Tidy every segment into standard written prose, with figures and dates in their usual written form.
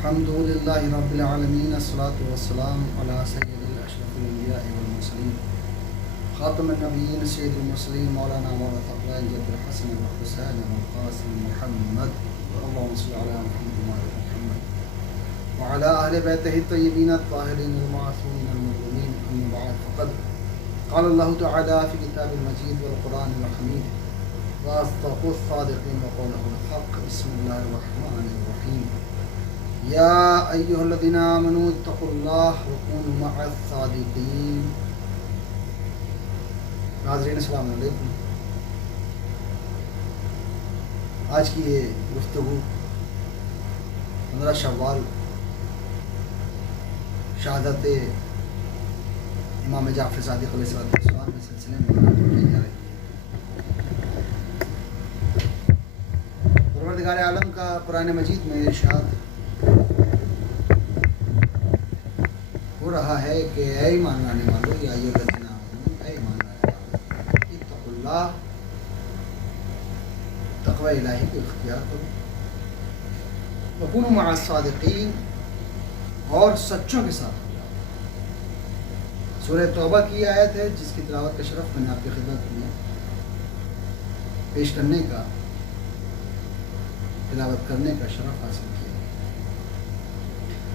الحمد لله رب العالمين الصلاة والسلام على سيد الأشرف الأنبياء والمرسلين خاتم النبيين سيد المرسلين مولانا مولا الأقوال جد الحسن والحسين والقاسم محمد اللهم صل على محمد وعلى محمد وعلى أهل بيته الطيبين الطاهرين المعصومين المظلومين أما بعد فقد قال الله تعالى في كتاب المجيد والقرآن الحميد وأصدق الصادقين وقوله الحق بسم الله الرحمن الرحيم يا أيها الذين آمنوا اتقوا الله وكونوا مع الصادقين. ناظرین السلام علیکم. آج کی یہ گفتگو 15 شوال شہادت امام جعفر صادق علیہ السلام کے سلسلے میں کی جا رہی ہے. پروردگار عالم کا قرآن مجید میں ارشاد ہو رہا ہے کہ اے ایمان لانے والو یا ایھا الذین آمنو، اے ایمان لانے والو اتقوا اللہ، تقوی الہی کو اختیار کرو، وکونوا مع الصادقین، اور سچوں کے ساتھ ہو جاؤ. سورہ توبہ کی آیت ہے جس کی تلاوت کا شرف میں نے آپ کی خدمت میں پیش کرنے کا، تلاوت کرنے کا شرف حاصل کیا.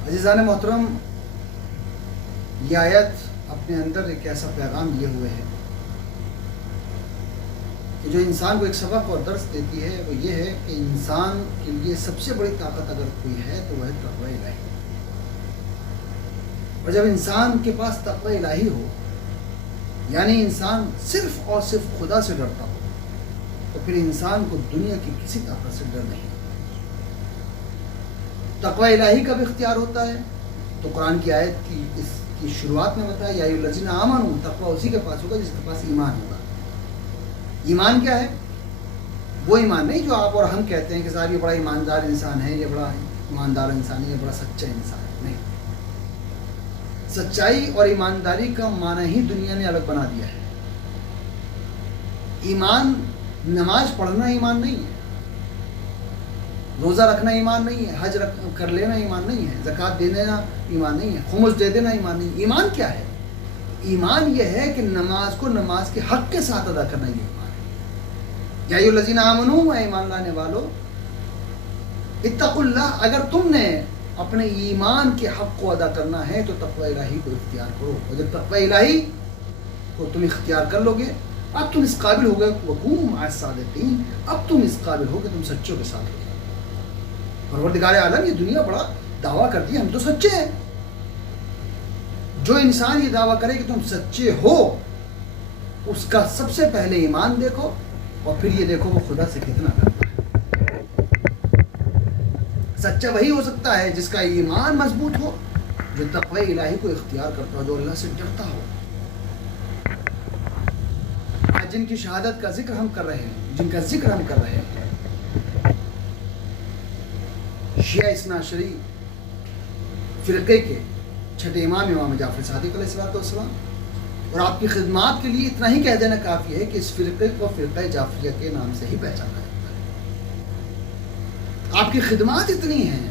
عزیزان محترم، یہ آیت اپنے اندر ایک ایسا پیغام لیے ہوئے ہے کہ جو انسان کو ایک سبق اور درس دیتی ہے وہ یہ ہے کہ انسان کے لیے سب سے بڑی طاقت اگر کوئی ہے تو وہ ہے تقوی الہی. اور جب انسان کے پاس تقوی الہی ہو، یعنی انسان صرف اور صرف خدا سے ڈرتا ہو، تو پھر انسان کو دنیا کی کسی طاقت سے ڈر نہیں. تقوی الہی کب اختیار ہوتا ہے؟ تو قرآن کی آیت اس کی شروعات میں بتایا یا ایھا الذین آمنو، تقوی اسی کے پاس ہوگا جس کے پاس ایمان ہوگا. ایمان کیا ہے؟ وہ ایمان نہیں جو آپ اور ہم کہتے ہیں کہ صاحب یہ بڑا ایماندار انسان ہے، یہ بڑا ایماندار انسان ہے، یہ بڑا سچا انسان ہے. نہیں، سچائی اور ایمانداری کا معنی ہی دنیا نے الگ بنا دیا ہے. ایمان نماز پڑھنا ایمان نہیں ہے، روزہ رکھنا ایمان نہیں ہے، حج کر لینا ایمان نہیں ہے، زکوٰۃ دے دینا ایمان نہیں ہے، خمس دے دینا ایمان نہیں ہے. ایمان کیا ہے؟ ایمان یہ ہے کہ نماز کو نماز کے حق کے ساتھ ادا کرنا. یہ ایمان ہے. یا ایھا الذین آمنو، اے ایمان لانے والو اتقوا اللہ، اگر تم نے اپنے ایمان کے حق کو ادا کرنا ہے تو تقوی الہی کو اختیار کرو. اور جب تقوی الہی کو تم اختیار کر لو گے، اب تم اس قابل ہو گئے وکونوا مع الصادقین، اب تم اس قابل ہو کہ تم سچوں کے ساتھ ہو جاؤ. پروردگار عالم یہ دنیا بڑا دعویٰ کرتی ہے ہم تو سچے ہیں. جو انسان یہ دعویٰ کرے کہ تم سچے ہو، اس کا سب سے پہلے ایمان دیکھو اور پھر یہ دیکھو وہ خدا سے کتنا کرتا ہے. سچا وہی ہو سکتا ہے جس کا ایمان مضبوط ہو، جو تقوی الہی کو اختیار کرتا ہو، جو اللہ سے ڈرتا ہو. آج جن کی شہادت کا ذکر ہم کر رہے ہیں، جن کا ذکر ہم کر رہے ہیں، شیعہ اثنا عشری فرقے کے چھٹے امام امام جعفر صادق علیہ السلام. اور آپ کی خدمات کے لیے اتنا ہی کہہ دینا کافی ہے کہ اس فرقے کو فرقہ جعفریہ کے نام سے ہی پہچانا جاتا ہے. آپ کی خدمات اتنی ہیں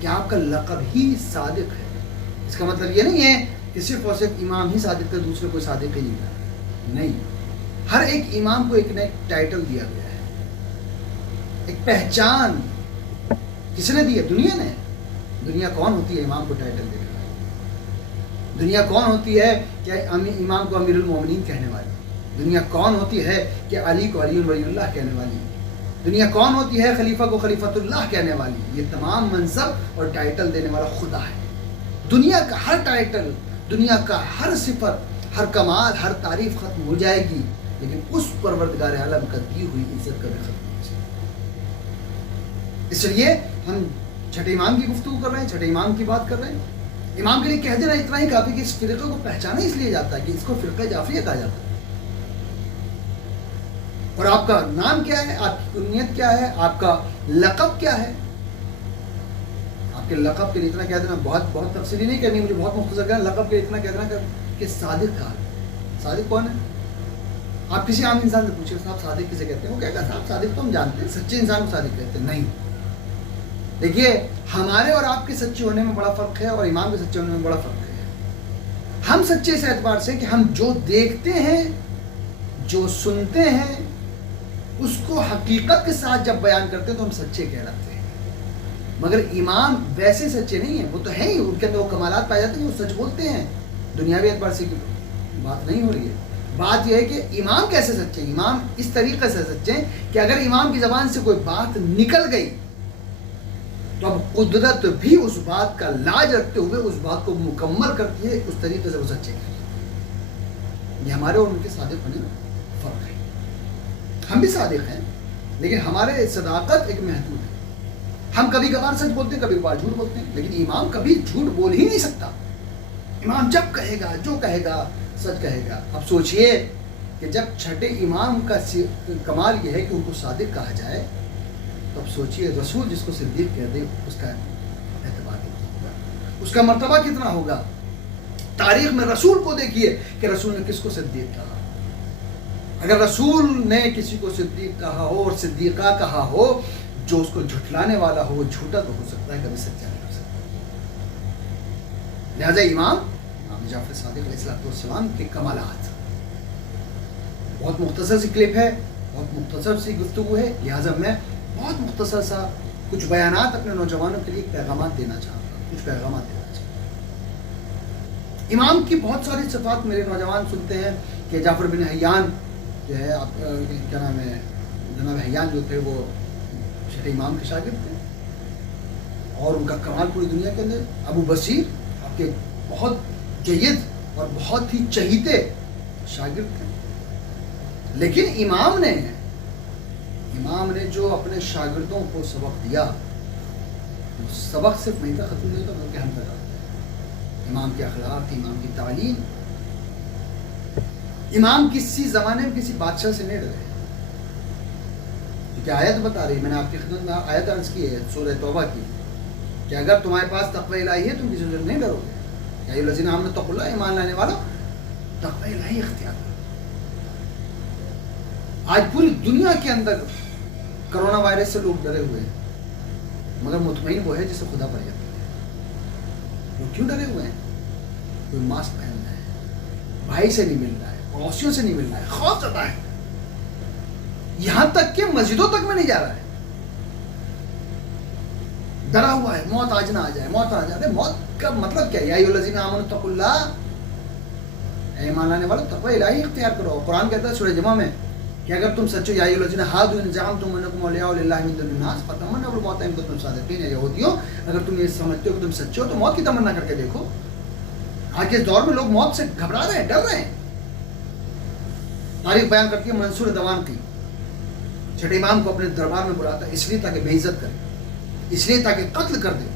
کہ آپ کا لقب ہی صادق ہے. اس کا مطلب یہ نہیں ہے کہ صرف اور صرف امام ہی صادق ہے، دوسرے کوئی صادق ہی نہیں ہے. نہیں، ہر ایک امام کو ایک نہ ایک ٹائٹل دیا گیا ہے، ایک پہچان. کس نے دی ہے؟ دنیا نے. دنیا کون ہوتی ہے امام کو ٹائٹل دینے والی؟ دنیا کون ہوتی ہے کہ امام کو امیر المومنین کہنے والی؟ دنیا کون ہوتی ہے کہ علی کو علی ولی اللہ کہنے والی؟ دنیا کون ہوتی ہے خلیفہ کو خلیفۃ اللہ کہنے والی؟ یہ تمام منصب اور ٹائٹل دینے والا خدا ہے. دنیا کا ہر ٹائٹل، دنیا کا ہر صفت، ہر کمال، ہر تعریف ختم ہو جائے گی، لیکن اس پروردگار عالم کا دی ہوئی عزت کبھی ختم نہیں ہو سکتی. اس لیے ہم چھٹے امام کی گفتگو کر رہے ہیں، چھٹے امام کی بات کر رہے ہیں. امام کے لیے کہہ دینا اتنا ہی کافی کہ اس فرقے کو پہچانا اس لیے جاتا ہے کہ اس کو فرقہ جعفریہ کہا جاتا ہے. اور آپ کا نام کیا ہے، آپ کی کنیت کیا ہے، آپ کا لقب کیا ہے. آپ کے لقب کے لیے اتنا کہہ دینا، بہت تفصیلی نہیں کرنی مجھے، بہت مختصر کہنا. لقب کے لیے اتنا کہہ دینا کہ صادق کہا ہے. صادق کون ہے؟ آپ کسی عام انسان سے پوچھیں صاحب صادق کسے کہتے ہیں، وہ کہے گا صاحب صادق تو ہم جانتے ہیں، سچے انسان کو صادق کہتے ہیں. نہیں، دیکھیے ہمارے اور آپ کے سچے ہونے میں بڑا فرق ہے اور امام کے سچے ہونے میں بڑا فرق ہے. ہم سچے اس اعتبار سے کہ ہم جو دیکھتے ہیں جو سنتے ہیں اس کو حقیقت کے ساتھ جب بیان کرتے ہیں تو ہم سچے کہلاتے ہیں. مگر امام ویسے سچے نہیں ہیں, وہ تو ہیں ہی, ان کے اندر وہ کمالات پائے جاتے ہیں, وہ سچ بولتے ہیں. دنیاوی اعتبار سے بات نہیں ہو رہی ہے. بات یہ ہے کہ امام کیسے سچے ہیں. امام اس طریقے سے سچے ہیں کہ اگر امام کی زبان سے کوئی بات نکل گئی تو اب قدرت بھی اس بات کا لاج رکھتے ہوئے اس بات کو مکمل کرتی ہے. اس طریقے سے وہ سچے ہیں. یہ ہمارے اور ان کے صادق ہونے میں فرق ہے. ہم بھی صادق ہیں لیکن ہمارے صداقت ایک محدود ہے. ہم کبھی کبھار سچ بولتے ہیں, کبھی کبھار جھوٹ بولتے ہیں, لیکن امام کبھی جھوٹ بول ہی نہیں سکتا. امام جب کہے گا جو کہے گا سچ کہے گا. اب سوچئے کہ جب چھٹے امام کا کمال یہ ہے کہ ان کو صادق کہا جائے, تب سوچئے رسول جس کو صدیق کہہ دے اس کا اعتبار کتنا ہوگا, اس کا مرتبہ کتنا ہوگا. تاریخ میں رسول کو دیکھیے کہ رسول نے کس کو صدیق کہا. اگر رسول نے کسی کو صدیق کہا ہو اور صدیقہ کہا ہو, جو اس کو جھٹلانے والا ہو وہ جھوٹا تو ہو سکتا ہے, کبھی سچا نہیں ہو سکتا. لہذا امام جعفر صادق علیہ السلام کے کمالات, بہت مختصر سی کلپ ہے, بہت مختصر سی گفتگو ہے, لہذا میں بہت مختصر سا کچھ بیانات اپنے نوجوانوں کے لیے پیغامات دینا چاہتا ہوں. کچھ پیغامات دینا چاہتا ہوں. امام کی بہت ساری صفات میرے نوجوان سنتے ہیں کہ جعفر بن حیان جو ہے, آپ کیا نام ہے, جناب حیان جو تھے وہ چھٹے امام کے شاگرد تھے اور ان کا کمال پوری دنیا کے اندر. ابو بصیر آپ کے بہت جید اور بہت ہی چہیتے شاگرد تھے. لیکن امام نے جو اپنے شاگردوں کو سبق دیا, سبق صرف وہیں تک ختم نہیں ہوتا بلکہ ہم تک آتا ہے. امام کے اخلاق, امام کی تعلیم. امام کسی زمانے میں کسی بادشاہ سے نہیں ڈرے, کیونکہ آیت بتا رہی, میں نے آپ کی خدمت میں آیت عرض کی ہے سورہ توبہ کی, کہ اگر تمہارے پاس تقوی الہی ہے تم کسی سے نہیں ڈرو گے. یا ایھا الذین آمنوا اتقوا اللہ, ایمان لانے والوں تقوی الہی اختیار کرو. آج پوری دنیا کے اندر کرونا وائرس سے لوگ ڈرے ہوئے ہیں, مگر مطمئن وہ ہے جسے خدا پر یقین ہے. وہ کیوں ڈرے ہوئے ہیں؟ کوئی ماسک پہن رہا ہے, بھائی سے نہیں مل رہا ہے, پڑوسیوں سے نہیں مل رہا ہے, خوف زدہ ہے, یہاں تک کہ مسجدوں تک میں نہیں جا رہا ہے. ڈرا ہوا ہے موت آج نہ آ جائے, موت آ جائے. موت کا مطلب کیا ہے؟ یا ایھا الذین آمنوا اتقوا اللہ, اے ایمان لانے والوں تقوی الہی اختیار کرو. قرآن کہتا ہے سورہ جمعہ میں کہ اگر تم سچو, یا ایھا الذین ھادوا ان زعمتم انکم اولیاء للہ من دون الناس فتمنوا الموت ان کنتم صادقین. یہودیوں, اگر تم یہ سمجھتے ہو کہ تم سچے ہو تو موت کی تمنا کر کے دیکھو. آج کے دور میں لوگ موت سے گھبرا رہے ہیں, ڈر رہے ہیں. تاریخ بیان کرتی ہے منصور دوان کی, چھٹے امام کو اپنے دربار میں بلاتا اس لیے تاکہ بے عزت کرے, اس لیے تاکہ قتل کر دے.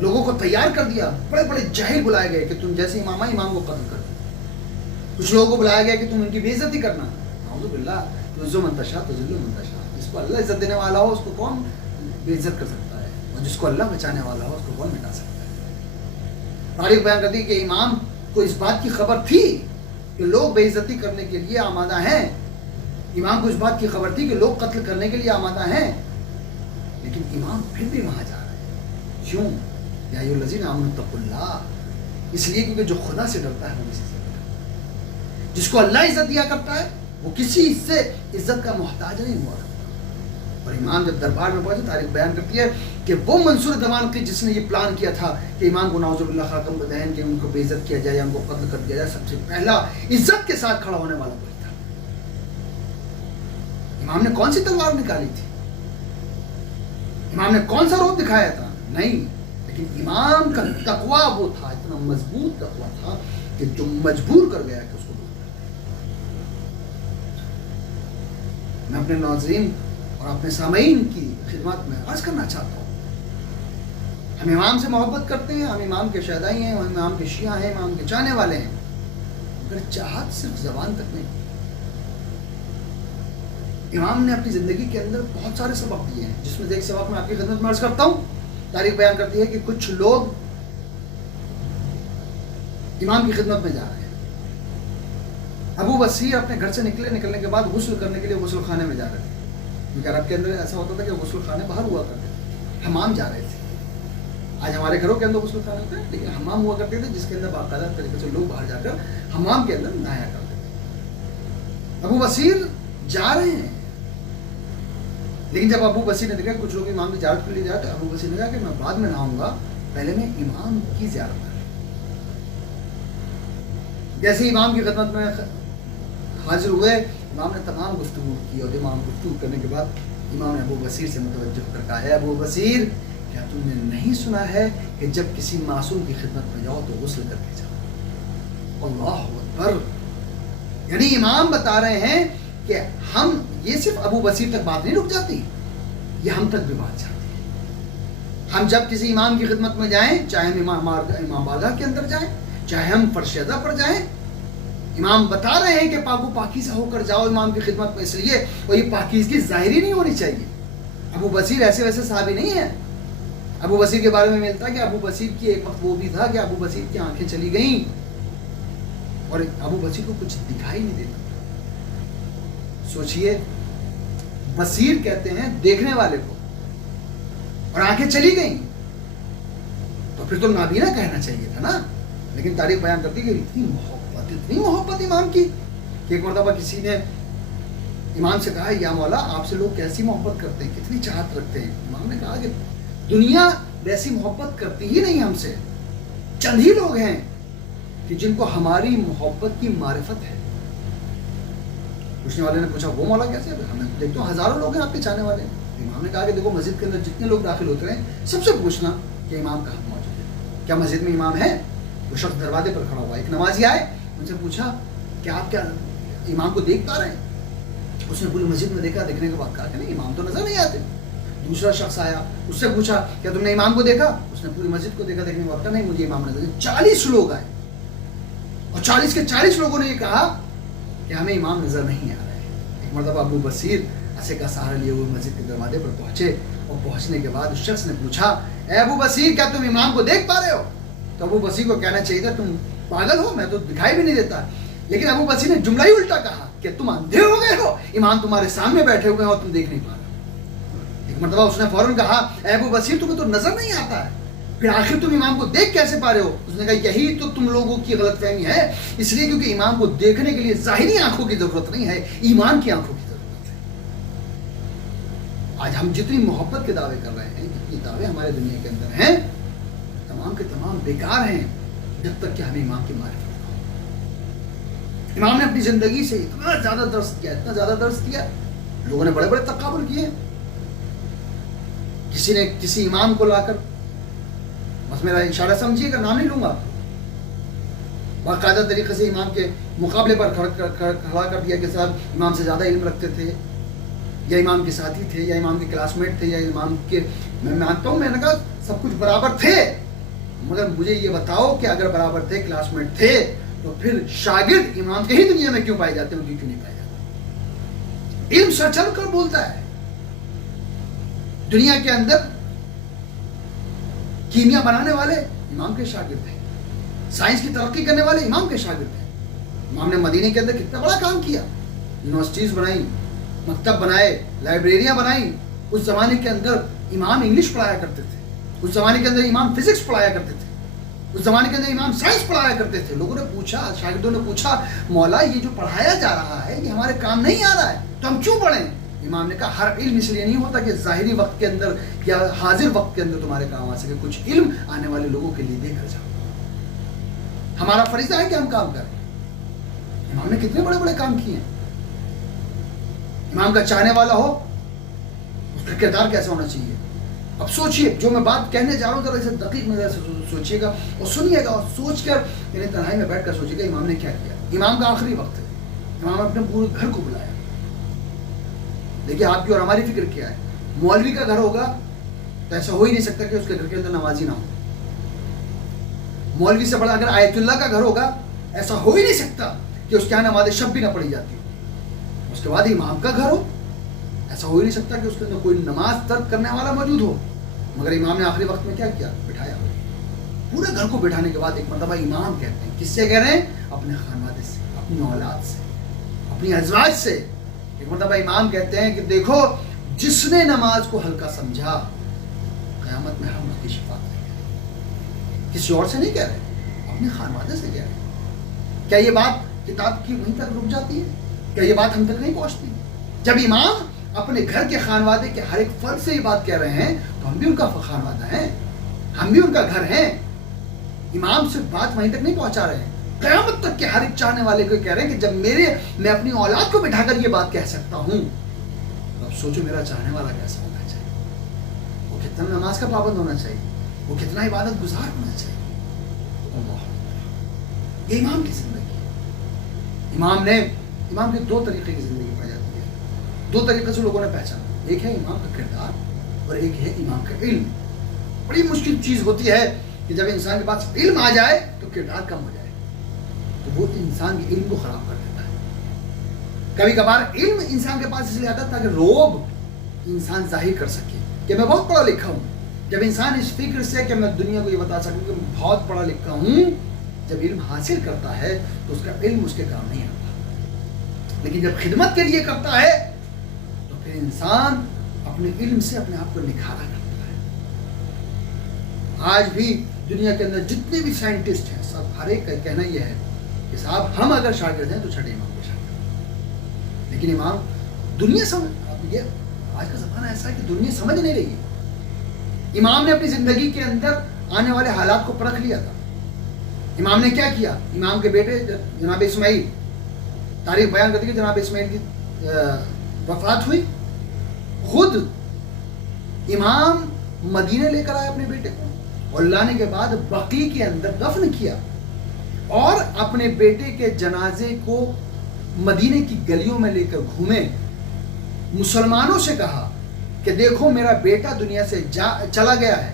لوگوں کو تیار کر دیا, بڑے بڑے جاہل بلائے گئے کہ تم جیسے امام آئے امام کو قتل کر دو. کچھ لوگوں کو بلایا گیا کہ تم ان کی بے عزتی کرنا. اعوذ باللہ, تعز من تشاء تذل من تشاء. جس کو اللہ عزت دینے والا ہو اس کو کون بے عزت کر سکتا ہے, اور جس کو اللہ بچانے والا ہو اس کو کون مٹا سکتا ہے. تاریخ بیان کرتی ہے کہ امام کو اس بات کی خبر تھی کہ لوگ بے عزتی کرنے کے لیے آمادہ ہیں. امام کو اس بات کی خبر تھی کہ لوگ قتل کرنے کے لیے آمادہ ہیں, لیکن امام پھر بھی وہاں جا رہے ہیں. کیوں؟ یا ایھا الذین آمنوا اتقوا اللہ, اس لیے کیونکہ جو خدا سے ڈرتا ہے وہ کسی سے ڈرتا ہے. جس کو اللہ عزت دیا کرتا ہے وہ کسی سے عزت کا محتاج نہیں ہوا کرتا. اور امام جب دربار میں پہنچے, تاریخ بیان کرتی ہے کہ وہ منصور دوان کی جس نے یہ پلان کیا تھا کہ امام کو نعوذ باللہ خاتم بدین کہ ان کو بے عزت کیا جائے یا ان کو قتل کر دیا جائے, سب سے پہلا عزت کے ساتھ کھڑا ہونے والا کوئی تھا. امام نے کون سی تلوار نکالی تھی؟ امام نے کون سا روپ دکھایا تھا؟ نہیں, لیکن امام کا تقویٰ وہ تھا, اتنا مضبوط تقویٰ تھا کہ جو مجبور کر گیا کہ اس کو. میں اپنے ناظرین اور اپنے سامعین کی خدمت میں عرض کرنا چاہتا ہوں, ہم امام سے محبت کرتے ہیں, ہم امام کے شہدائی ہیں, ہم امام کے شیعہ ہیں, امام کے چاہنے والے ہیں, مگر چاہت صرف زبان تک نہیں. امام نے اپنی زندگی کے اندر بہت سارے سبق دیے ہیں, جس میں سے ایک سبق میں آپ کی خدمت میں عرض کرتا ہوں. تاریخ بیان کرتی ہے کہ کچھ لوگ امام کی خدمت میں جا رہے ہیں. ابو بصیر اپنے گھر سے نکلنے کے بعد غسل کرنے کے لیے غسل خانے میں جا رہے تھے, کیونکہ عرب کے اندر ایسا ہوتا تھا کہ غسل خانے باہر ہوا کرتے تھے. حمام جا رہے تھے. آج ہمارے گھروں کے اندر غسل خانہ ہوتا ہے، لیکن حمام ہوا کرتے تھے جس کے اندر باقاعدہ طریقے سے لوگ باہر جا کر حمام کے اندر نہایا کرتے تھے. ابو بصیر جا رہے ہیں، لیکن جب ابو بصیر نے دیکھا کچھ لوگ امام کی زیارت کے لیے جائے تو ابو بصیر نے کہا کہ میں بعد میں نہاؤں گا، پہلے میں امام کی زیارت کروں. جیسے امام کی خدمت میں حاضر ہوئے، امام نے تمام گفتگو کی، اور امام گفتگو کرنے کے بعد امام نے ابو بصیر سے متوجہ کر کہا ہے ابو بصیر، کیا تم نے نہیں سنا ہے کہ جب کسی معصوم کی خدمت میں جاؤ تو غسل کر کے جاؤ؟ اللہ اکبر. یعنی امام بتا رہے ہیں کہ ہم، یہ صرف ابو بصیر تک بات نہیں رک جاتی، یہ ہم تک بھی بات جاتی ہے. ہم جب کسی امام کی خدمت میں جائیں، چاہے ہم امام بارگاہ کے اندر جائیں، چاہے ہم فرش ادا پر جائیں، امام بتا رہے ہیں کہ پاک و پاکیزہ ہو کر جاؤ امام کی خدمت میں، اس لیے اور یہ پاکیزگی ظاہری نہیں ہونی چاہیے. ابو بصیر ایسے ویسے صحابی نہیں ہے. ابو بصیر کے بارے میں ملتا ہے کہ ابو بصیر کی ایک وقت وہ بھی تھا کہ ابو بصیر کی آنکھیں چلی گئیں اور ابو بصیر کو کچھ دکھائی نہیں دیتا. سوچئے، بصیر کہتے ہیں دیکھنے والے کو، اور آنکھیں چلی گئیں تو پھر تو نابینا کہنا چاہیے تھا نا. لیکن تاریخ بیان کرتی ہے کہ اتنی محبت امام کی کہ ایک مرتبہ کسی نے امام سے کہا یا مولا آپ سے لوگ کیسی محبت کرتے ہیں، کتنی چاہت رکھتے ہیں. امام نے کہا کہ دنیا ویسی محبت کرتی ہی نہیں ہم سے، چند ہی لوگ ہیں کہ جن کو ہماری محبت کی معرفت ہے. پوچھنے والے نے پوچھا وہ مولا کیسے؟ ہمیں دیکھتے ہوں ہزاروں لوگ ہیں آپ کے چاہنے والے. امام نے کہا کہ دیکھو مسجد کے اندر جتنے لوگ داخل ہوتے ہیں سب سے پوچھنا کہ امام کہاں موجود ہے، کیا مسجد میں امام ہے؟ وہ شخص دروازے پر کھڑا ہوا، ایک نمازی آئے، ان سے پوچھا کہ آپ کیا امام کو دیکھ پا رہے ہیں؟ اس نے پوری مسجد میں دیکھا، دیکھنے کے بعد کہا کہ نہیں امام تو نظر نہیں آتے. دوسرا شخص آیا، اس سے پوچھا کیا تم نے امام کو دیکھا؟ اس نے پوری مسجد کو دیکھا، دیکھنے کے بعد کہا نہیں مجھے امام نظر نہیں. 40 لوگ آئے اور 40 کے 40 لوگوں نے یہ کہا کہ ہمیں امام نظر نہیں آ رہا ہے. ایک مرتبہ ابو بصیر عصا کا سہارا لیے ہوئے مسجد کے دروازے پر پہنچے، اور پہنچنے کے بعد اس شخص نے پوچھا اے ابو بصیر کیا تم امام کو دیکھ پا رہے ہو؟ تو ابو بصیر کو کہنا چاہیے تھا تم پاگل ہو، میں تو دکھائی بھی نہیں دیتا. لیکن ابو بصیر نے جملہ ہی الٹا کہا کہ تم اندھے ہو گئے ہو، امام تمہارے سامنے بیٹھے ہوئے ہیں اور تم دیکھ نہیں پا رہے. ایک مرتبہ اس نے فوراً کہا اے ابو بصیر تمہیں تو نظر نہیں آتا ہے، پھر آخر تم امام کو دیکھ کیسے پا رہے ہو؟ اس نے کہا یہی تو تم لوگوں کی غلط فہمی ہے، اس لیے کیونکہ امام کو دیکھنے کے لیے ظاہری آنکھوں کی ضرورت نہیں ہے، ایمان کی آنکھوں کی ضرورت ہے. آج ہم جتنی محبت کے دعوے کر رہے ہیں، جتنی دعوے ہمارے دنیا کے اندر ہیں، تمام کے تمام بیکار ہیں جب تک کہ ہمیں امام کی معرفت نہ ہو. امام نے اپنی زندگی سے اتنا زیادہ درس کیا، اتنا زیادہ درس کیا، لوگوں نے بڑے بڑے تقابل کیے. کسی نے کسی امام کو لا کر، بس میرا اشارہ سمجھیے گا، نام نہیں لوں گا، باقاعدہ طریقے سے امام کے مقابلے پر کھڑا کر دیا کہ صاحب امام سے زیادہ علم رکھتے تھے، یا امام کے ساتھی تھے، یا امام کے کلاس میٹ تھے، یا امام کے، میں مانتا ہوں میں نے کہا سب کچھ برابر تھے، مگر مجھے یہ بتاؤ کہ اگر برابر تھے، کلاس میٹ تھے، تو پھر شاگرد امام کے ہی دنیا میں کیوں پائے جاتے ہیں، ان کی کیوں نہیں پائے جاتے؟ علم سر چل کر بولتا ہے. دنیا کے اندر کیمیا بنانے والے امام کے شاگرد ہیں، سائنس کی ترقی کرنے والے امام کے شاگرد ہیں. امام نے مدینے کے اندر کتنا بڑا کام کیا، یونیورسٹیز بنائی، مکتب بنائے، لائبریریاں بنائیں. اس زمانے کے اندر امام انگلش پڑھایا کرتے تھے، اس زمانے کے اندر امام فزکس پڑھایا کرتے تھے، اس زمانے کے اندر امام سائنس پڑھایا کرتے تھے. لوگوں نے پوچھا، شاگردوں نے پوچھا مولا یہ جو پڑھایا جا رہا ہے یہ ہمارے کام نہیں آ رہا ہے تو ہم کیوں پڑھیں؟ امام نے کہا ہر علم اس لیے نہیں ہوتا کہ ظاہری وقت کے اندر یا حاضر وقت کے اندر تمہارے کام آ سکے، کچھ علم آنے والے لوگوں کے لیے دے کر جاؤ. ہمارا فریضہ ہے کہ ہم کام کریں. امام نے کتنے بڑے بڑے کام کیے ہیں. امام کا چاہنے والا ہو اس کا کردار کیسا ہونا چاہیے. اب سوچئے، جو میں بات کہنے جا رہا ہوں ذرا اسے دقیق نظر سے سوچئے گا اور سنیے گا، اور سوچ کر یعنی تنہائی میں بیٹھ کر سوچئے گا امام نے کیا کیا. امام کا آخری وقت ہے، امام نے اپنے پورے گھر کو بلایا. دیکھیے آپ کی اور ہماری فکر کیا ہے. مولوی کا گھر ہوگا تو ایسا ہو ہی نہیں سکتا کہ اس کے گھر کے اندر نمازی نہ ہو. مولوی سے بڑا اگر آیت اللہ کا گھر ہوگا ایسا ہو ہی نہیں سکتا کہ اس کے یہاں نماز شب بھی نہ پڑھی جاتی. اس کے بعد امام کا گھر ہو، ایسا ہو ہی نہیں سکتا کہ اس کے اندر کوئی نماز ترک کرنے والا موجود ہو. مگر امام نے آخری وقت میں کیا کیا؟ بٹھایا. پورے گھر کو بٹھانے کے بعد ایک مرتبہ امام کہتے ہیں، کس سے کہہ رہے ہیں؟ اپنے خانوادے سے، اپنی اولاد سے، اپنی ازواج سے. ایک مرتبہ امام کہتے ہیں کہ دیکھو جس نے نماز کو ہلکا سمجھا قیامت میں ہم اس کی شفاعت کریں گے. کسی اور سے نہیں کہہ رہے, اپنے خانوادے سے کہہ رہے ہیں. کیا یہ بات کتاب کی وہیں تک رک جاتی ہے؟ کیا یہ بات ہم تک نہیں پہنچتی؟ جب امام اپنے گھر کے خانوادے کے ہر ایک فرد سے یہ بات کہہ رہے ہیں تو ہم بھی ان کا خانوادہ ہیں, ہم بھی ان کا گھر ہیں. امام صرف بات وہیں تک نہیں پہنچا رہے ہیں, قیامت تک کے ہر ایک چاہنے والے کو کہہ رہے ہیں کہ جب میں اپنی اولاد کو بٹھا کر یہ بات کہہ سکتا ہوں تو اب سوچو میرا چاہنے والا کیسا ہونا چاہیے, وہ کتنا نماز کا پابند ہونا چاہیے, وہ کتنا عبادت گزار ہونا چاہیے. یہ امام کی زندگی ہے. امام کے دو طریقے کی زندگی پائی جاتی ہے, دو طریقے سے لوگوں نے پہچانا. ایک ہے امام کا کردار اور ایک ہے امام کا علم. بڑی مشکل چیز ہوتی ہے کہ جب انسان کے پاس علم آ جائے تو کردار کم ہو جائے, تو وہ انسان کے علم کو خراب کر دیتا ہے. کبھی کبھار علم انسان کے پاس اس لیے آتا ہے تاکہ روب انسان ظاہر کر سکے کہ میں بہت پڑھا لکھا ہوں. جب انسان اس فکر سے کہ میں دنیا کو یہ بتا سکوں کہ میں بہت پڑھا لکھا ہوں, جب علم حاصل کرتا ہے تو اس کا علم اس کے کام نہیں آتا. لیکن جب خدمت کے لیے کرتا ہے تو پھر انسان اپنے علم سے اپنے آپ کو نکھارا کرتا ہے. آج بھی دنیا کے اندر جتنے بھی سائنٹسٹ ہیں سب ہر ایک کا کہنا یہ ہے کہ صاحب ہم اگر شاگرد ہیں تو چھٹے امام کے شاگرد. لیکن امام دنیا سمجھ, یہ آج کا زمانہ ایسا ہے کہ دنیا سمجھ نہیں رہی ہے. امام نے اپنی زندگی کے اندر آنے والے حالات کو پرکھ لیا تھا. امام نے کیا کیا؟ امام کے بیٹے جناب اسماعیل, تاریخ بیان کرتی ہے کہ جناب اسماعیل کی وفات ہوئی. خود امام مدینے لے کر آئے اپنے بیٹے کو اور لانے کے بعد بقیع کے اندر دفن کیا اور اپنے بیٹے کے جنازے کو مدینے کی گلیوں میں لے کر گھومے. مسلمانوں سے کہا کہ دیکھو میرا بیٹا دنیا سے چلا گیا ہے,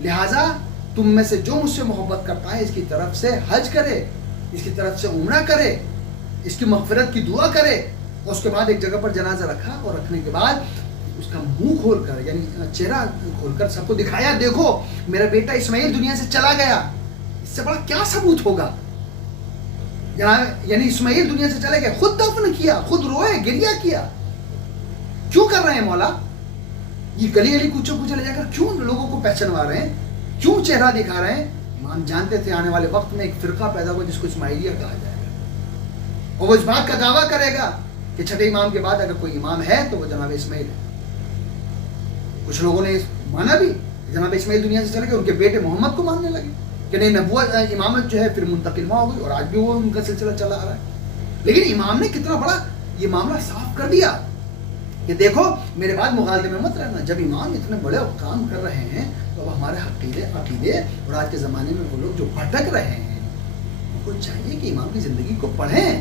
لہٰذا تم میں سے جو مجھ سے محبت کرتا ہے اس کی طرف سے حج کرے, اس کی طرف سے عمرہ کرے, اس کی مغفرت کی دعا کرے. اور اس کے بعد ایک جگہ پر جنازہ رکھا اور رکھنے کے بعد اس کا منہ کھول کر یعنی چہرہ کھول کر سب کو دکھایا, دیکھو میرا بیٹا اسماعیل دنیا سے چلا گیا. اس سے بڑا کیا ثبوت ہوگا؟ یعنی اسماعیل دنیا سے چلا گیا, خود دفن کیا, خود روئے, گریہ کیا. کیوں کر رہے ہیں مولا؟ یہ گلی گلی کوچے کوچے لے جا کر کیوں لوگوں کو پہچانوا رہے ہیں, کیوں چہرہ دکھا رہے ہیں؟ امام جانتے تھے آنے والے وقت میں ایک فرقہ پیدا ہوا جس کو اسماعیلیہ کہا جائے گا, اور وہ اس بات کا دعویٰ کرے گا کہ چھٹے امام کے بعد اگر کوئی امام ہے تو وہ جناب اسماعیل ہے. کچھ لوگوں نے مانا بھی جناب اسماعیل دنیا سے چلے گئے, ان کے بیٹے محمد کو ماننے لگے کہ نہیں نبوت امامت جو ہے پھر منتقل ہو گئی, اور آج بھی وہ ان کا سلسلہ چلا آ رہا ہے. لیکن امام نے کتنا بڑا یہ معاملہ صاف کر دیا کہ دیکھو میرے بعد مغالطے میں مت رہنا. جب امام اتنے بڑے کام کر رہے ہیں تو اب ہمارے عقیدے اور آج کے زمانے میں وہ لوگ جو بھٹک رہے ہیں ان کو چاہیے کہ امام کی زندگی کو پڑھیں.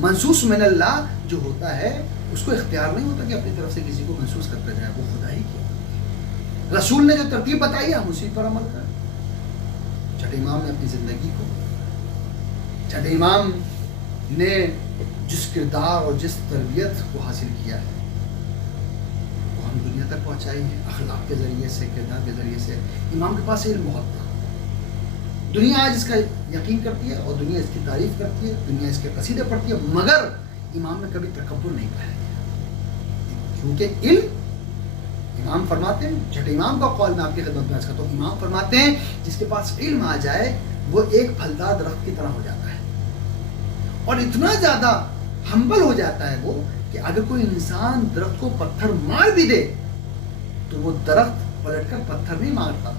منصوص من اللہ جو ہوتا ہے اس کو اختیار نہیں ہوتا کہ اپنی طرف سے کسی کو محسوس کرتا جائے, وہ خدا ہی کیا. رسول نے جو ترتیب بتائی ہم اسی پر عمل کریں. چھٹے امام نے اپنی زندگی کو, چھٹے امام نے جس کردار اور جس تربیت کو حاصل کیا ہے وہ ہم دنیا تک پہنچائی ہے اخلاق کے ذریعے سے, کردار کے ذریعے سے. امام کے پاس علم بہت تھا. دنیا آج اس کا یقین کرتی ہے اور دنیا اس کی تعریف کرتی ہے, دنیا اس کے قصیدے پڑھتی ہے, مگر امام نے کبھی تکبر نہیں پایا کیونکہ علم. امام فرماتے ہیں, چھٹے امام کا قول میں آپ کی خدمت میں عرض کرتا ہوں, امام فرماتے ہیں جس کے پاس علم آ جائے وہ ایک پھلدار درخت کی طرح ہو جاتا ہے اور اتنا زیادہ ہمبل ہو جاتا ہے وہ کہ اگر کوئی انسان درخت کو پتھر مار بھی دے تو وہ درخت پلٹ کر پتھر نہیں مارتا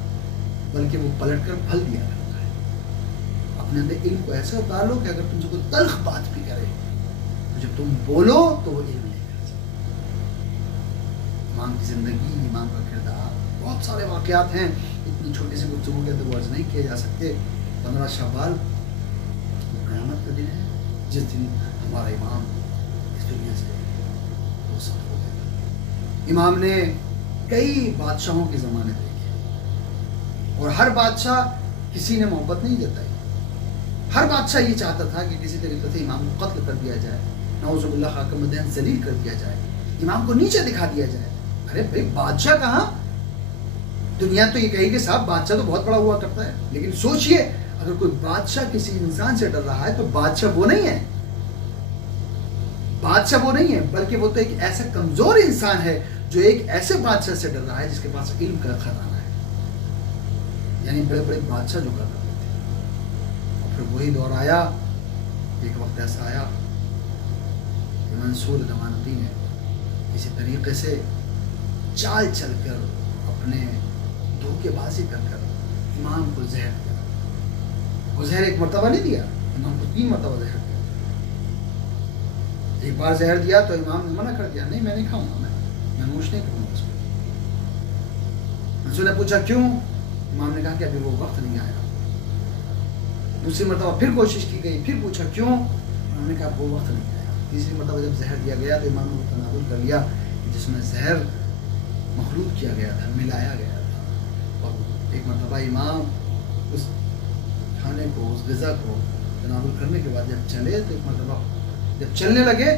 بلکہ وہ پلٹ کر پھل دیا کرتا ہے. اپنے اندر علم کو ایسے اتار لو کہ اگر تم سے کوئی تلخ بات بھی کرے تو جب تم بولو تو وہ علم لے کر. امام کی زندگی, امام کا کردار, بہت سارے واقعات ہیں, اتنی چھوٹی سی گفتگو کے اندر ورز نہیں کیے جا سکتے. 15 شوال قیامت کا دن ہے جس دن ہمارا امام اس دنیا سے رخصت ہو گیا. امام نے کئی بادشاہوں کے زمانے دیکھے اور ہر بادشاہ کسی نے محبت نہیں جتائی. ہر بادشاہ یہ چاہتا تھا کہ کسی طریقے سے امام کو قتل کر دیا جائے, نعوذ باللہ حاکم الدین ذلیل کر دیا جائے, امام کو نیچے دکھا دیا جائے. ارے بھائی بادشاہ کہاں, دنیا تو یہ کہے کہ صاحب بادشاہ تو بہت بڑا ہوا کرتا ہے, لیکن سوچئے اگر کوئی بادشاہ کسی انسان سے ڈر رہا ہے تو بادشاہ وہ نہیں ہے, بادشاہ وہ نہیں ہے بلکہ وہ تو ایک ایسا کمزور انسان ہے جو ایک ایسے بادشاہ سے ڈر رہا ہے جس کے پاس علم کا خزانہ ہے، یعنی بڑے بڑے بادشاہ جو کر رہے تھے۔ اور پھر وہی دور آیا، ایک وقت ایسا آیا کہ منصور دمانتی نے اسی طریقے سے چال چل کر اپنے دھوکے بازی کر کر امام کو زہر دیا۔ وہ زہر ایک مرتبہ نہیں دیا، امام کو 3 مرتبہ زہر دیا۔ ایک بار زہر دیا تو امام نے منع کر دیا، نہیں میں نہیں کھاؤں گا، میں نوش نہیں کروں گا اس کو۔ منصور نے پوچھا کیوں؟ امام نے کہا کہ ابھی وہ وقت نہیں آیا۔ دوسری مرتبہ پھر کوشش کی گئی، پھر پوچھا کیوں؟ انہوں نے کہا وہ وقت نہیں آیا۔ تیسری مرتبہ جب زہر دیا گیا تو امام نے وہ تناول کر لیا جس میں زہر مخلوط کیا گیا تھا، ملایا گیا تھا۔ اور ایک مرتبہ امام اس کھانے کو، اس غذا کو تناول کرنے کے بعد جب چلے تو ایک مرتبہ جب چلنے لگے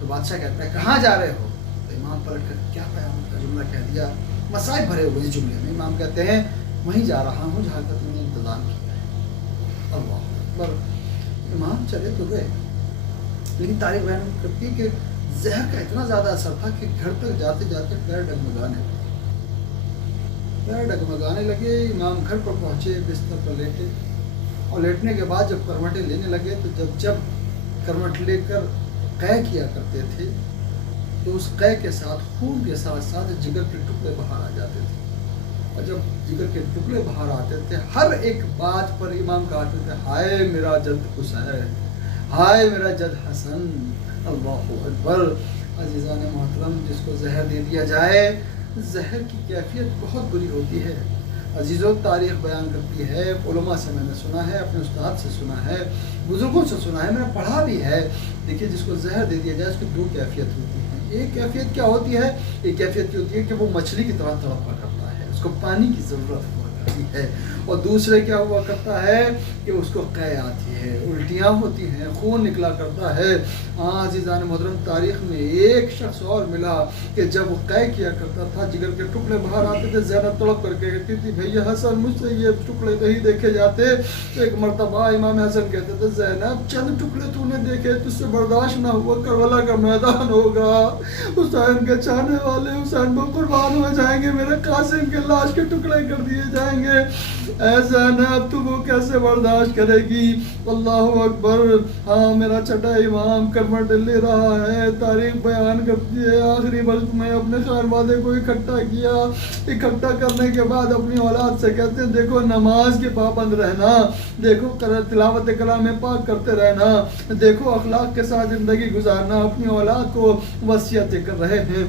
تو بادشاہ کہتا ہے کہاں جا رہے ہو؟ تو امام پلٹ کر کیا قیامت کا جملہ کہہ دیا، مصائب بھرے ہوئے اس جملے میں۔ امام کہتے ہیں وہیں جا رہا ہوں جہاں کا تم نے انتظام کیا ہے۔ اللہ اکبر۔ امام چلے تو گئے، لیکن تاریخ بیان کرتی ہے کہ زہر کا اتنا زیادہ اثر تھا کہ گھر تک جاتے جاتے پیر ڈگمگانے لگے۔ امام گھر پر پہنچے، بستر پر لیٹے، اور لیٹنے کے بعد جب کروٹیں لینے لگے تو جب کروٹ لے کر قے کیا کرتے تھے تو اس قے کے ساتھ خون کے ساتھ ساتھ جگر کے ٹکڑے باہر آ جاتے تھے، اور جب جگر کے ٹکڑے باہر آتے تھے ہر ایک بات پر امام کہتے تھے ہائے میرا جد حسین، ہائے میرا جد حسن۔ اللہ اکبر۔ عزیزان محترم، جس کو زہر دے دیا جائے، زہر کی کیفیت بہت بری ہوتی ہے۔ عزیزوں، تاریخ بیان کرتی ہے، علماء سے میں نے سنا ہے، اپنے استاد سے سنا ہے، بزرگوں سے سنا ہے، میں نے پڑھا بھی ہے۔ دیکھیے جس کو زہر دے دیا جائے اس کی 2 کیفیت ہوتی ہیں۔ ایک کیفیت کیا ہوتی ہے؟ ایک کیفیت یہ ہوتی ہے کہ وہ مچھلی کی طرح تڑپا کرتا ہے، اس کو پانی کی ضرورت ہوا کرتی ہے، اور دوسرے کیا ہوا کرتا ہے کہ اس کو قے آتی ہے، الٹیاں ہوتی ہیں، خون نکلا کرتا ہے۔ عزیزان محترم، تاریخ میں ایک شخص اور ملا کہ جب وہ قے کیا کرتا تھا جگر کے ٹکڑے باہر آتے تھے، زینب تڑپ کر کے کہتی تھی بھیا حسن مجھ سے یہ ٹکڑے نہیں دیکھے جاتے۔ ایک مرتبہ امام حسن کہتے تھے زینب چند ٹکڑے تو نے دیکھے، تجھ سے برداشت نہ ہوا، کربلا کا میدان ہوگا، حسین کے چاہنے والے حسین کو قربان ہو جائیں گے، میرے قاسم کے لاش کے ٹکڑے کر دیے جائیں گے، اے زینب تو وہ کیسے برداشت کرے گی؟ اللہ اکبر۔ ہاں میرا چھٹا امام کرمٹ لے رہا ہے، تاریخ بیان کرتی ہے آخری وقت میں اپنے خانوادے کو اکٹھا کیا، اکٹھا کرنے کے بعد اپنی اولاد سے کہتے ہیں دیکھو نماز کے پابند رہنا، دیکھو تلاوت کلام پاک کرتے رہنا، دیکھو اخلاق کے ساتھ زندگی گزارنا۔ اپنی اولاد کو وصیتیں کر رہے ہیں،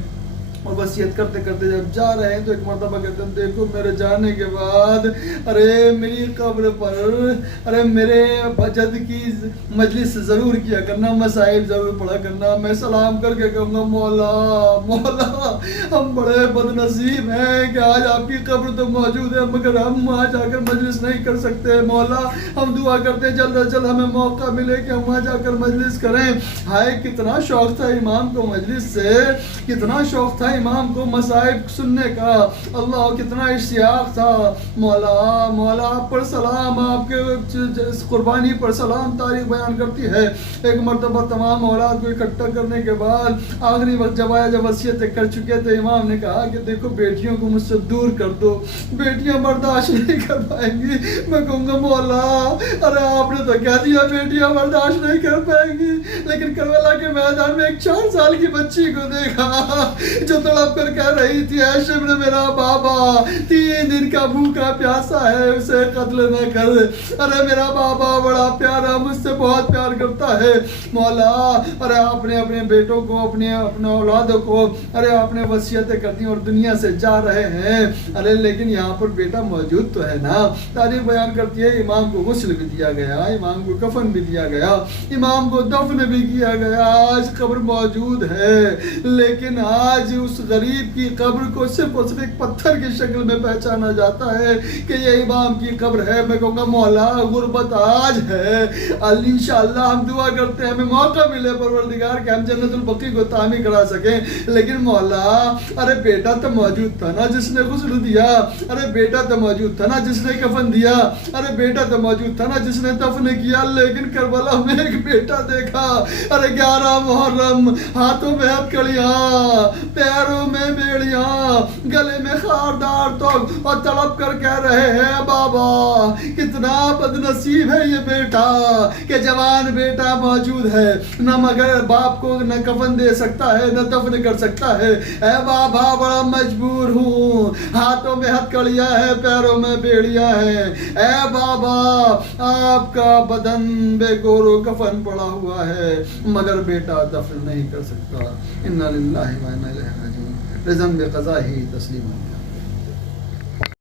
اور وصیت کرتے کرتے جب جا رہے ہیں تو ایک مرتبہ کہتے ہیں دیکھو میرے جانے کے بعد ارے میری قبر پر ارے میرے جد کی مجلس ضرور کیا کرنا، مسائل ضرور پڑھا کرنا، میں سلام کر کے کہوں گا مولا مولا ہم بڑے بد نصیب ہیں کہ آج آپ کی قبر تو موجود ہے مگر ہم وہاں جا کر مجلس نہیں کر سکتے، مولا ہم دعا کرتے ہیں جلد از جلد ہمیں موقع ملے کہ ہم وہاں جا کر مجلس کریں۔ ہائے کتنا شوق تھا امام کو مجلس سے، کتنا شوق تھا امام کو مسائب سننے کا، اللہ کتنا اشتیاق تھا۔ مولا مولا آپ پر سلام، آپ کے قربانی پر سلام۔ تاریخ بیان کرتی ہے ایک مرتبہ تمام اولاد کو اکٹھا کرنے کے بعد آخری وقت جب آیا، جب وصیتیں کر چکے تھے، امام نے کہا کہ دیکھو بیٹیوں کو مجھ سے دور کر دو، بیٹیاں برداشت نہیں کر پائیں گی۔ میں کہوں گا مولا ارے آپ نے تو کہہ دیا بیٹیاں برداشت نہیں کر پائیں گی، لیکن کربلا کے میدان میں ایک 4 سال کی بچی کو دیکھا جو تڑپ کر کہہ رہی تھی اے شبر میرا بابا 3 دن کا بھوکا پیاسا ہے، اسے قتل نہ کر، ارے میرا بابا بڑا پیارا مجھ سے بہت پیار کرتا ہے۔ مولا ارے آپ نے اپنے بیٹوں کو اپنے اولادوں کو ارے آپ نے وصیتیں کر دی اور دنیا سے جا رہے ہیں، ارے لیکن یہاں پر بیٹا موجود تو ہے نا۔ تاریخ بیان کرتی ہے امام کو غسل بھی دیا گیا، امام کو کفن بھی دیا گیا، امام کو دفن بھی کیا گیا، آج قبر موجود ہے، لیکن آج اس غریب کی قبر کو صرف اور صرف ایک پتھر کی شکل میں پہچانا جاتا ہے کہ یہ امام کی قبر ہے۔ میں کہوں گا مولا غربت آج ہے، انشاءاللہ ہم دعا کرتے ہیں ہمیں موقع ملے پروردگار کہ ہم جنت البقیع کو تعمیر کرا سکیں، لیکن مولا ارے بیٹا تو موجود تھا نا جس نے غسل دیا، ارے بیٹا تو موجود تھا نا جس نے کفن دیا، ارے بیٹا تو موجود تھا نا جس نے دفن کیا، لیکن کربلا میں ایک بیٹا دیکھا، ارے 11 محرم ہاتھوں میں ہتھ کڑیاں، پیر پیروں میں بیڑیاں، گلے میں خاردار توق، اور تڑپ کر کہہ رہے ہیں بابا کتنا بد نصیب ہے یہ بیٹا کہ جوان بیٹا موجود ہے، نہ مگر باپ کو نہ کفن دے سکتا ہے نہ دفن کر سکتا ہے، اے بابا بڑا مجبور ہوں، ہاتھوں میں ہتھکڑیاں ہے، پیروں میں بیڑیاں ہیں، اے بابا آپ کا بدن بے گور و کفن پڑا ہوا ہے مگر بیٹا دفن نہیں کر سکتا۔ انا للہ و انا الیہ راجعون، بذنب قضائہ تسلیما۔